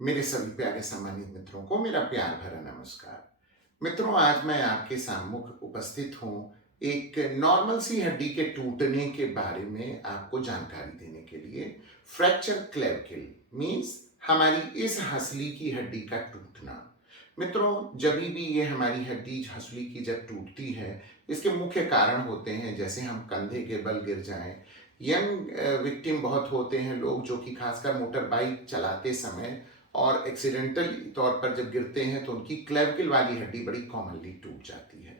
मेरे सभी प्यारे सम्मानित मित्रों को मेरा प्यार भरा नमस्कार। मित्रों, आज मैं आपके सम्मुख उपस्थित हूँ एक नॉर्मल सी हड्डी के टूटने के बारे में आपको जानकारी देने के लिए। फ्रैक्चर क्लेविकल मीन्स हमारी इस हंसली की हड्डी का टूटना। मित्रों, जब भी ये हमारी हड्डी हंसली की जब टूटती है, इसके मुख्य कारण होते हैं जैसे हम कंधे के बल गिर जाएं। यंग विक्टिम बहुत होते हैं लोग जो कि खासकर मोटर बाइक चलाते समय और एक्सीडेंटल तौर पर जब गिरते हैं तो उनकी क्लेविकल वाली हड्डी बड़ी कॉमनली टूट जाती है।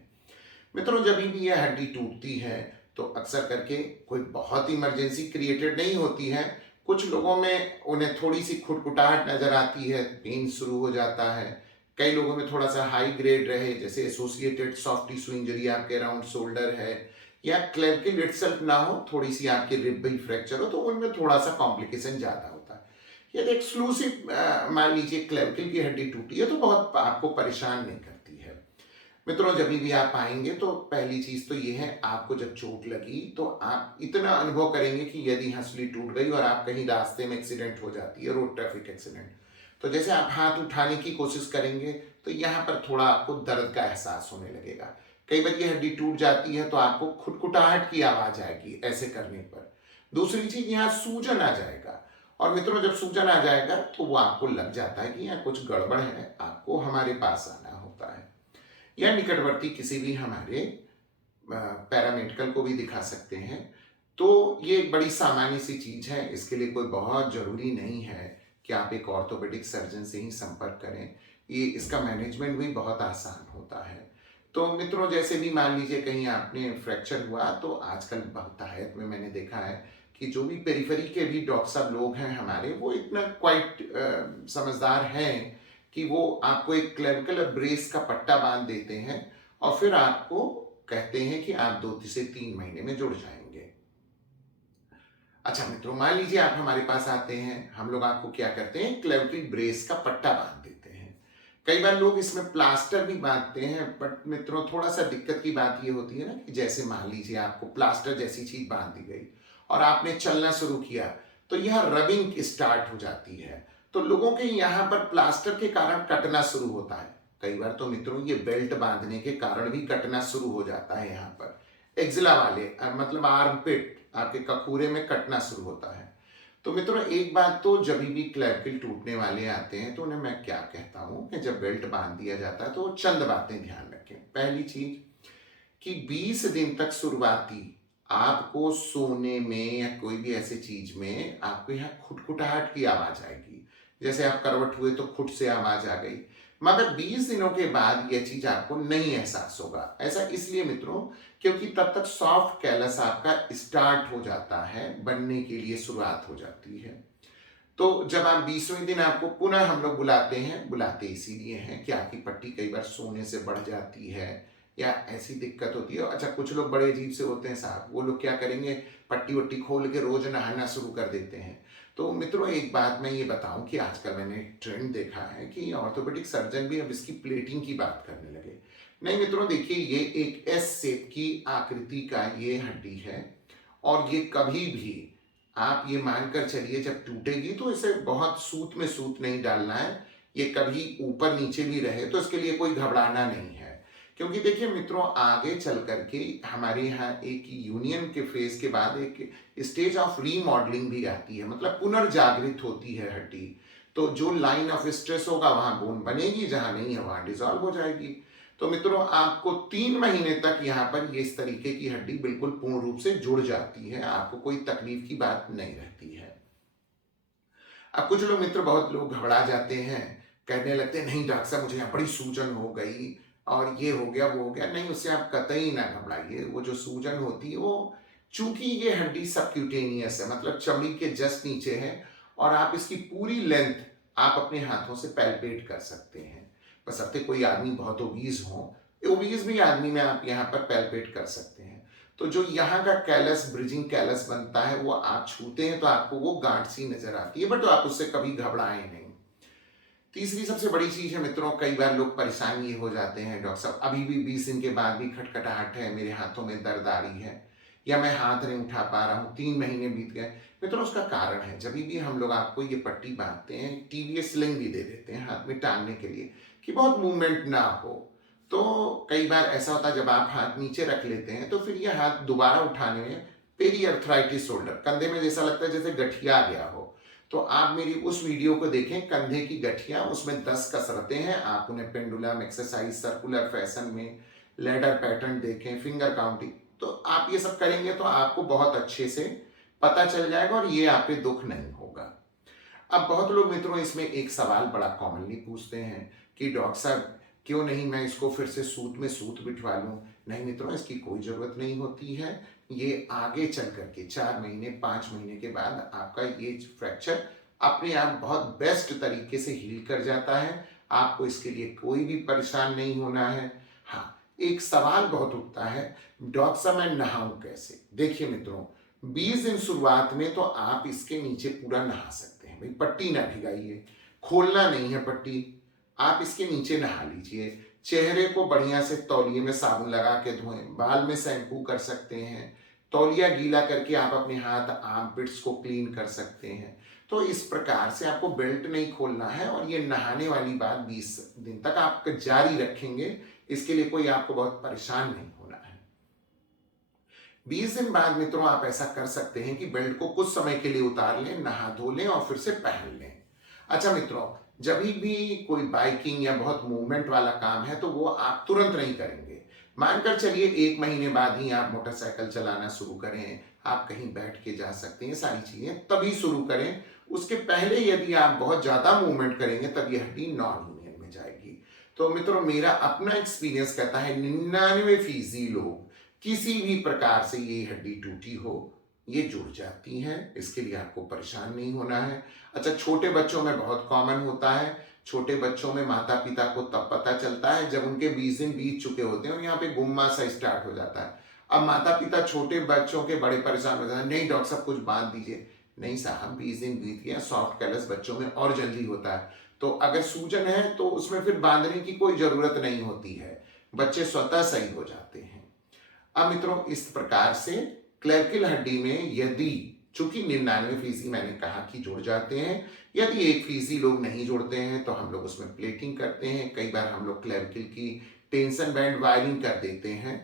मित्रों, जब भी यह हड्डी टूटती है तो अक्सर करके कोई बहुत इमरजेंसी क्रिएटेड नहीं होती है। कुछ लोगों में उन्हें थोड़ी सी खुटखुटाहट नजर आती है, पेन शुरू हो जाता है। कई लोगों में थोड़ा सा हाई ग्रेड रहे, जैसे एसोसिएटेड सॉफ्ट टिश्यू इंजरी आपके अराउंड शोल्डर है, या क्लेविकल इटसेल्फ ना हो, थोड़ी सी आपके रिब भी फ्रैक्चर हो, तो उनमें थोड़ा सा कॉम्प्लिकेशन ज्यादा होता है। यदि एक्सक्लूसिव मान लीजिए क्लेविकल की हड्डी टूटी है तो बहुत आपको परेशान नहीं करती है। मित्रों, जब भी आप आएंगे तो पहली चीज तो ये है, आपको जब चोट लगी तो आप इतना अनुभव करेंगे कि यदि हंसली टूट गई और आप कहीं रास्ते में एक्सीडेंट हो जाती है, रोड ट्रैफिक एक्सीडेंट, तो जैसे आप हाथ उठाने की कोशिश करेंगे तो यहाँ पर थोड़ा आपको दर्द का एहसास होने लगेगा। कई बार ये हड्डी टूट जाती है तो आपको खुटखुटाहट की आवाज आएगी ऐसे करने पर। दूसरी चीज, यहाँ सूजन आ जाएगा। और मित्रों, जब सूजन आ जाएगा तो वो आपको लग जाता है कि यहाँ कुछ गड़बड़ है, आपको हमारे पास आना होता है, या निकटवर्ती किसी भी हमारे पैरामेडिकल को भी दिखा सकते हैं। तो ये एक बड़ी सामान्य सी चीज है, इसके लिए कोई बहुत जरूरी नहीं है कि आप एक ऑर्थोपेडिक सर्जन से ही संपर्क करें। ये इसका मैनेजमेंट भी बहुत आसान होता है। तो मित्रों, जैसे भी मान लीजिए कहीं आपने फ्रैक्चर हुआ तो आजकल बहुतायत में मैंने देखा है कि जो भी पेरिफेरी के भी डॉक्टर साहब लोग हैं हमारे, वो इतना क्वाइट समझदार हैं कि वो आपको एक क्लेविकल ब्रेस का पट्टा बांध देते हैं और फिर आपको कहते हैं कि आप 2 से 3 महीने में जुड़ जाएंगे। अच्छा मित्रों, मान लीजिए आप हमारे पास आते हैं, हम लोग आपको क्या करते हैं, क्लेविकल ब्रेस का पट्टा बांध देते हैं। कई बार लोग इसमें प्लास्टर भी बांधते हैं, बट मित्रों थोड़ा सा दिक्कत की बात ये होती है ना कि जैसे मान लीजिए आपको प्लास्टर जैसी चीज बांध दी गई और आपने चलना शुरू किया तो यह रबिंग स्टार्ट हो जाती है। तो लोगों के यहाँ पर प्लास्टर के कारण कटना शुरू होता है। कई बार तो मित्रों ये बेल्ट बांधने के कारण भी कटना शुरू हो जाता है। यहाँ पर एक्जिला वाले मतलब आर्मपिट, आपके कपूरे में कटना शुरू होता है। तो मित्रों, एक बात तो जब भी क्लेविकल टूटने वाले आते हैं तो उन्हें मैं क्या कहता हूं कि जब बेल्ट बांध दिया जाता है तो चंद बातें ध्यान रखें। पहली चीज कि 20 दिन तक शुरुआती आपको सोने में या कोई भी ऐसे चीज में आपको यहाँ खुटखुटाहट की आवाज आएगी। जैसे आप करवट हुए तो खुट से आवाज आ गई, मगर 20 दिनों के बाद यह चीज आपको नहीं एहसास होगा। ऐसा इसलिए मित्रों क्योंकि तब तक सॉफ्ट कैलस आपका स्टार्ट हो जाता है, बनने के लिए शुरुआत हो जाती है। तो जब आप 20वें दिन आपको पुनः हम लोग बुलाते हैं, बुलाते इसीलिए हैं कि आपकी पट्टी कई बार सोने से बढ़ जाती है या ऐसी दिक्कत होती है। अच्छा, कुछ लोग बड़े अजीब से होते हैं साहब, वो लोग क्या करेंगे, पट्टी वट्टी खोल के रोज नहाना शुरू कर देते हैं। तो मित्रों, एक बात मैं ये बताऊं कि आजकल मैंने ट्रेंड देखा है कि ऑर्थोपेडिक सर्जन भी अब इसकी प्लेटिंग की बात करने लगे। नहीं मित्रों, देखिए ये एक एस शेप की आकृति का ये हड्डी है और ये कभी भी आप ये मानकर चलिए जब टूटेगी तो इसे बहुत सूत में सूत नहीं डालना है। ये कभी ऊपर नीचे भी रहे तो इसके लिए कोई घबराना नहीं है। क्योंकि देखिए मित्रों, आगे चल करके हमारे यहाँ एक यूनियन के फेज के बाद एक स्टेज ऑफ रीमॉडलिंग भी आती है, मतलब पुनर्जागृत होती है हड्डी। तो जो लाइन ऑफ स्ट्रेस होगा वहां बोन बनेगी, जहां नहीं है वहां डिसॉल्व हो जाएगी। तो मित्रों, आपको 3 महीने तक यहाँ पर ये इस तरीके की हड्डी बिल्कुल पूर्ण रूप से जुड़ जाती है, आपको कोई तकलीफ की बात नहीं रहती है। अब कुछ लोग मित्र, बहुत लोग घबरा जाते हैं, कहने लगते हैं नहीं डॉक्टर साहब मुझे यहाँ बड़ी सूजन हो गई और ये हो गया वो हो गया। नहीं, उससे आप कतई ना घबराइए। वो जो सूजन होती है वो, चूंकि ये हड्डी सबक्यूटेनियस है, मतलब चमड़ी के जस्ट नीचे है, और आप इसकी पूरी लेंथ आप अपने हाथों से पैल्पेट कर सकते हैं। बशर्ते कोई आदमी बहुत ओबीज हो, ओबीज भी आदमी में आप यहाँ पर पैल्पेट कर सकते हैं। तो जो यहाँ का कैलस, ब्रिजिंग कैलस बनता है, वो आप छूते हैं तो आपको वो गांठ सी नजर आती है, बट आप उससे कभी घबराए नहीं। तीसरी सबसे बड़ी चीज है मित्रों, कई बार लोग परेशान ये हो जाते हैं, डॉक्टर साहब अभी भी 20 दिन के बाद भी खटखटाहट है, मेरे हाथों में दर्द आ रही है। या मैं हाथ नहीं उठा पा रहा हूँ, 3 महीने बीत गए। मित्रों, उसका कारण है, जब भी हम लोग आपको ये पट्टी बांधते हैं, टीवीएस स्लिंग भी दे देते हैं हाथ में टांगने के लिए कि बहुत मूवमेंट ना हो। तो कई बार ऐसा होता है, जब आप हाथ नीचे रख लेते हैं तो फिर ये हाथ दोबारा उठाने में पेरी अर्थराइटिस शोल्डर, कंधे में जैसा लगता है जैसे गठिया आ गया हो। तो आप मेरी उस वीडियो को देखें, कंधे की गठिया, उसमें 10 कसरतें हैं, आप उन्हें पेंडुलम एक्सरसाइज, सर्कुलर फैशन में, लेडर पैटर्न देखें, फिंगर काउंटिंग। तो आप ये सब करेंगे तो आपको बहुत अच्छे से पता चल जाएगा और ये आप पे दुख नहीं होगा। अब बहुत लोग मित्रों इसमें एक सवाल बड़ा कॉमनली पूछते हैं कि डॉक्टर साहब, क्यों नहीं मैं इसको फिर से सूत में सूत बिठवा लूं? नहीं मित्रों, इसकी कोई जरूरत नहीं होती है। ये आगे चल करके 4 महीने 5 महीने के बाद आपका ये फ्रैक्चर अपने आप बहुत बेस्ट तरीके से हील कर जाता है। आपको इसके लिए कोई भी परेशान नहीं होना है। हाँ, एक सवाल बहुत उठता है, डॉक्टर साहब मैं नहाऊं कैसे? देखिए मित्रों, 20 दिन शुरुआत में तो आप इसके नीचे पूरा नहा सकते हैं। भाई पट्टी ना भिगाइए, खोलना नहीं है पट्टी, आप इसके नीचे नहा लीजिए। चेहरे को बढ़िया से तौलिए में साबुन लगा के धोएं, बाल में शैम्पू कर सकते हैं, तौलिया गीला करके आप अपने हाथ आर्मपिट्स को क्लीन कर सकते हैं। तो इस प्रकार से आपको बेल्ट नहीं खोलना है और ये नहाने वाली बात 20 दिन तक आप जारी रखेंगे। इसके लिए कोई आपको बहुत परेशान नहीं होना है। 20 दिन बाद मित्रों आप ऐसा कर सकते हैं कि बेल्ट को कुछ समय के लिए उतार लें, नहा धो लें और फिर से पहन लें। अच्छा मित्रों, जब भी कोई बाइकिंग या बहुत मूवमेंट वाला काम है तो वो आप तुरंत नहीं करेंगे। मानकर चलिए 1 महीने बाद ही आप मोटरसाइकिल चलाना शुरू करें, आप कहीं बैठ के जा सकते हैं, सारी चीजें तभी शुरू करें। उसके पहले यदि आप बहुत ज्यादा मूवमेंट करेंगे तब ये हड्डी नॉन यूनियन में जाएगी। तो मित्रों, मेरा अपना एक्सपीरियंस कहता है 99% लोग, किसी भी प्रकार से ये हड्डी टूटी हो, ये जुड़ जाती हैं। इसके लिए आपको परेशान नहीं होना है। अच्छा, छोटे बच्चों में बहुत कॉमन होता है। छोटे बच्चों में माता पिता को तब पता चलता है जब उनके 20 दिन बीत चुके होते हैं और यहाँ पे गुम्मा सा स्टार्ट हो जाता है। अब माता पिता छोटे बच्चों के बड़े परेशान हो जाते हैं, नहीं डॉक्टर साहब कुछ बांध दीजिए। नहीं साहब, 20 दिन बीत गया, सॉफ्ट कैलस बच्चों में और जल्दी होता है। तो अगर सूजन है तो उसमें फिर बांधने की कोई जरूरत नहीं होती है, बच्चे स्वतः सही हो जाते हैं। अब मित्रों, इस प्रकार से क्लैविकल हड्डी में यदि, चूंकि 99% मैंने कहा कि जुड़ जाते हैं, यदि 1% लोग नहीं जुड़ते हैं तो हम लोग उसमें प्लेटिंग करते हैं। कई बार हम लोग क्लैविकल की टेंशन बैंड वायरिंग कर देते हैं।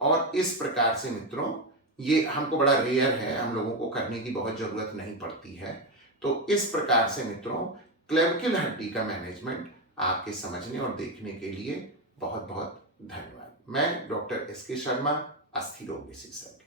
और इस प्रकार से मित्रों, ये हमको बड़ा रेयर है, हम लोगों को करने की बहुत जरूरत नहीं पड़ती है। तो इस प्रकार से मित्रों, क्लैविकल हड्डी का मैनेजमेंट आपके समझने और देखने के लिए बहुत बहुत धन्यवाद। मैं डॉक्टर एस के शर्मा, अस्थि रोग विशेषज्ञ।